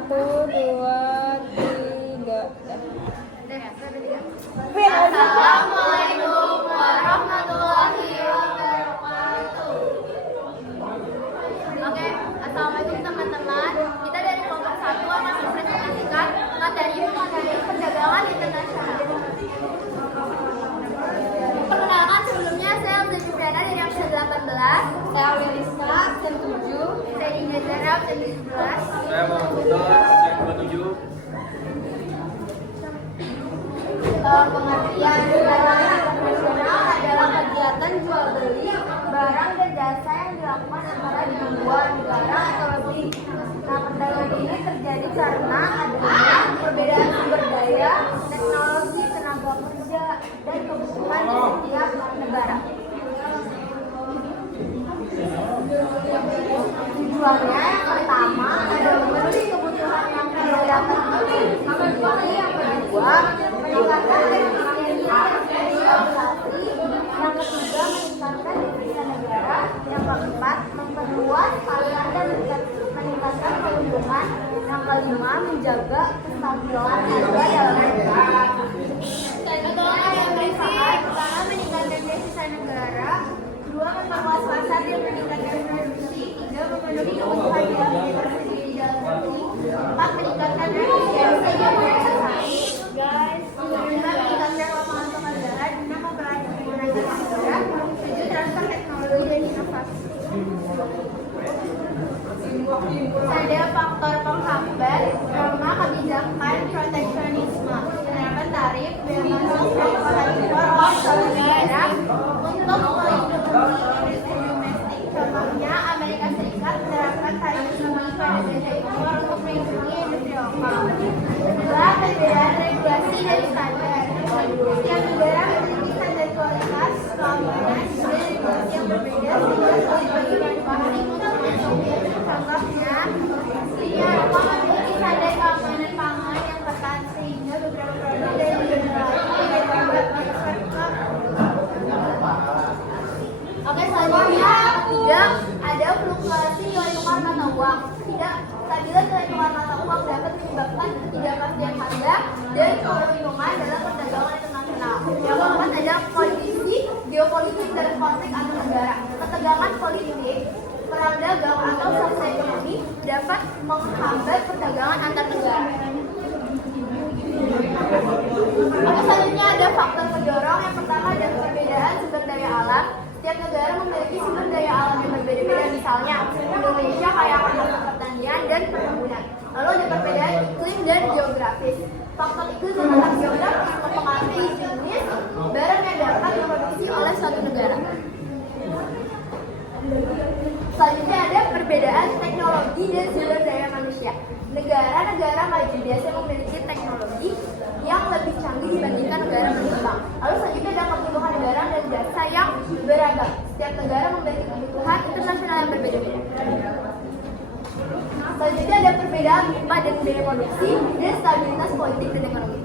Assalamualaikum warahmatullahi wabarakatuh. Oke, assalamualaikum teman-teman. Kita dari kelompok 1 akan mempresentasikan materi mengenai perdagangan internasional. Perkenalkan, sebelumnya saya Abdul Jubrana dari absen 18. Saya Wiliska absen 7. Saya Dinda Zara absen 17. Saya Muhammad Bukhtar absen 27. Pengertian perdagangan internasional adalah kegiatan jual beli barang dan jasa yang dilakukan antara dua negara atau lebih. Nah, perdagangan ini terjadi karena adanya perbedaan sumber daya, teknologi, tenaga kerja, dan kebutuhan di setiap negara. Tujuannya yang pertama adalah memenuhi kebutuhan yang tidak terpenuhi. Yang kedua, meningkatkan efisiensi investasi. Yang ketiga, meningkatkan devisa negara. Yang keempat, memperluas pasar dan meningkatkan keuntungan. Yang kelima, menjaga kestabilan harga dalam negara. Keuntungan yang berisi, pertama, meningkatkan devisa negara. Dua, memperluas pasar dan meningkatkan produksi. Tiga, memenuhi kebutuhan yang tersendiri di dalam negeri. Empat, meningkatkan efisiensi investasi. Lima, meningkatkan lapangan pekerjaan. Enam, memperluas tenaga kerja. Tujuh, transfer teknologi dan inovasi. Ada faktor penghambat, norma kebijakan proteksionisme, penerapan tarif, bea masuk, ekspor impor oleh suatu negara untuk melindungi industri domestik. Contohnya, Amerika Serikat menerapkan tarif tinggi pada benda impor untuk melindungi industri lokal. Kedua, perbedaan regulasi dan standar. Setiap negara memiliki standar kualitas, keamanan, dan regulasi yang berbeda sehingga sulit bagi manufaktur untuk melindungi. Contohnya, Eropa memiliki standar keamanan pangan yang ketat sehingga beberapa produk dari negara lain dapat ekspor ke. Oke, selanjutnya ketiga, ada fluktuasi nilai tukar mata uang. Tidak stabilnya nilai tukar mata uang dapat menyebabkan ketidakpastian harga dan keuntungan dalam perdagangan internasional. Yang keempat ada kondisi geopolitik dan konflik antar negara. Ketegangan politik, perang dagang atau sanksi ekonomi dapat menghambat perdagangan antar negara. Oke, selanjutnya ada faktor pendorong. Yang pertama ada perbedaan sumber daya alam. Setiap negara memiliki sumber daya alam yang berbeda-beda. Misalnya, Indonesia kaya akan hasil pertanian dan perkebunan. Lalu ada perbedaan iklim dan geografis. Faktor iklim dan faktor geografis mempengaruhi jenis barang yang dapat diproduksi oleh suatu negara. Selanjutnya ada perbedaan teknologi dan sumber daya manusia. Negara-negara maju biasanya memiliki teknologi yang lebih canggih dibandingkan negara berkembang. Lalu selanjutnya ada kebutuhan barang dan jasa yang beragam. Setiap negara memiliki kebutuhan internasional yang berbeda-beda. Selanjutnya ada perbedaan upah dan biaya produksi dan stabilitas politik dan ekonomi.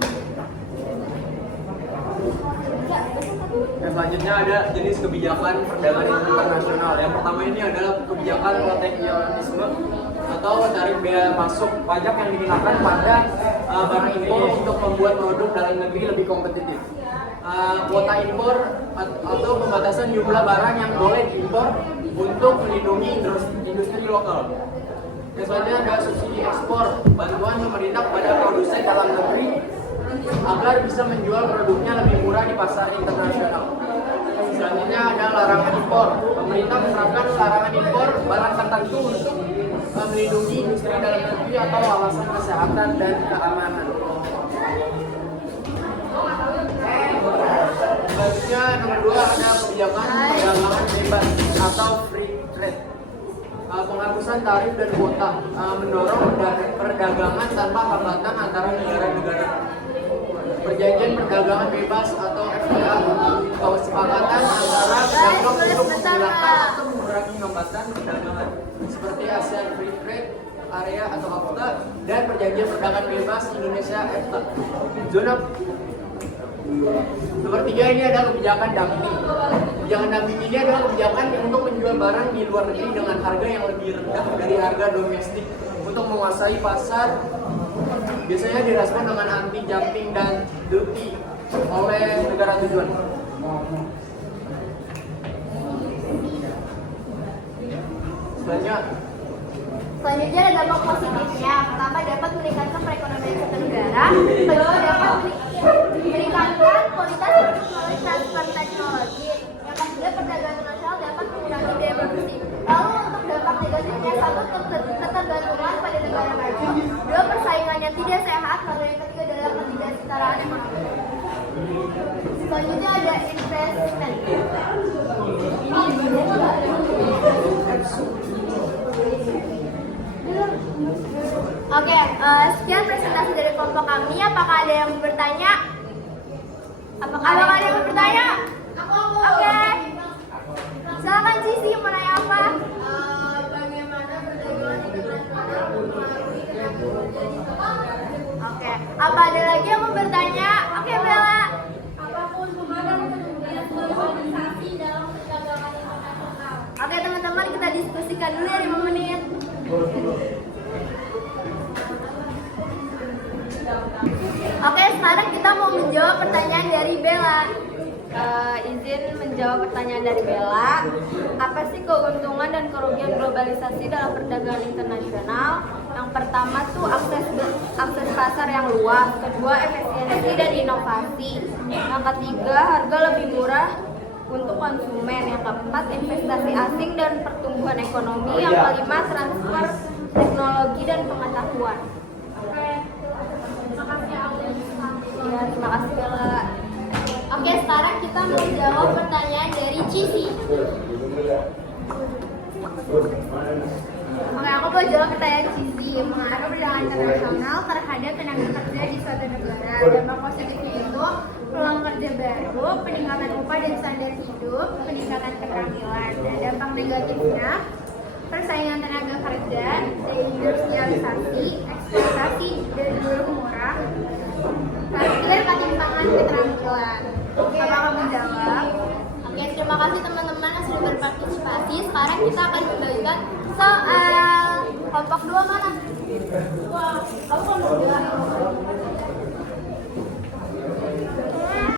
Dan selanjutnya ada jenis kebijakan perdagangan internasional. Yang pertama ini adalah kebijakan proteksionisme atau tarif bea masuk, pajak yang dikenakan pada barang impor untuk membuat produk dalam negeri lebih kompetitif. Kuota impor atau pembatasan jumlah barang yang boleh diimpor untuk melindungi industri lokal. Yang selanjutnya ada subsidi ekspor, bantuan pemerintah kepada produsen dalam negeri agar bisa menjual produknya lebih murah di pasar internasional. Selanjutnya ada larangan impor. Pemerintah menerapkan larangan impor barang tertentu untuk melindungi industri dalam negeri atau alasan kesehatan dan keamanan. Selanjutnya nomor 2 ada kebijakan perdagangan bebas atau free trade. Penghapusan tarif dan kuota mendorong perdagangan tanpa hambatan antara negara-negara. Perjanjian perdagangan bebas atau FTA, kesepakatan antara pedagang untuk menghilangkan atau mengurangi hambatan perdagangan seperti ASEAN Free Trade Area atau AFTA dan perjanjian perdagangan bebas Indonesia EFTA. Nomor 3 ini adalah kebijakan dumping. Kebijakan dumping ini adalah kebijakan untuk menjual barang di luar negeri dengan harga yang lebih rendah dari harga domestik untuk menguasai pasar biasanya direspon dengan anti-dumping dan duty oleh negara tujuan. Selanjutnya ada dampak positifnya. Pertama, dapat meningkatkan perekonomian satu negara. Kedua, dapat meningkatkan kualitas hidup melalui transfer teknologi. Yang ketiga, perdagangan internasional dapat mengurangi biaya produksi. Lalu untuk dampak negatifnya, satu, ketergantungan pada negara maju. Dua, persaingan yang tidak sehat. Lalu yang ketiga adalah ketidaksetaraan ekonomi. Selanjutnya ada investment. Oke, sekian presentasi dari kelompok kami. Apakah ada yang bertanya? Apakah ada yang bertanya? Oke. Silakan Cici, mau nanya apa? Bagaimana perdagangan internasional mempengaruhi kenaikan harga? Oke. Apa ada lagi yang mau bertanya? Oke, Bella. Apa keuntungan dan kerugian globalisasi dalam perdagangan internasional? Oke, teman-teman, kita diskusikan dulu ya 5 menit. Oke, sekarang kita mau menjawab pertanyaan dari Bella. Izin menjawab pertanyaan dari Bella. Apa sih keuntungan dan kerugian globalisasi dalam perdagangan internasional? Yang pertama tuh akses pasar yang luas. Kedua, efisiensi dan inovasi. Yang ketiga, harga lebih murah untuk konsumen. Yang keempat, investasi asing dan pertumbuhan ekonomi. Yang kelima, transfer teknologi dan pengetahuan. Ya, terima kasih Bella. Oke, sekarang kita mau jawab pertanyaan dari Cici. Oke, aku mau jawab pertanyaan Cici. Mengenai perdagangan internasional terhadap tenaga kerja di suatu negara. Dampak positifnya itu peluang kerja baru, peningkatan upah dan standar hidup, peningkatan keterampilan. Dan dampak negatifnya persaingan tenaga kerja, deindustrialisasi, eksploitasi dan buruh murah, dan ketimpangan keterampilan. Oke, apa menjawab? Oke, terima kasih teman-teman yang sudah berpartisipasi. Sekarang kita akan membagikan soal kelompok 2 mana? Wah, kamu kelompok 2.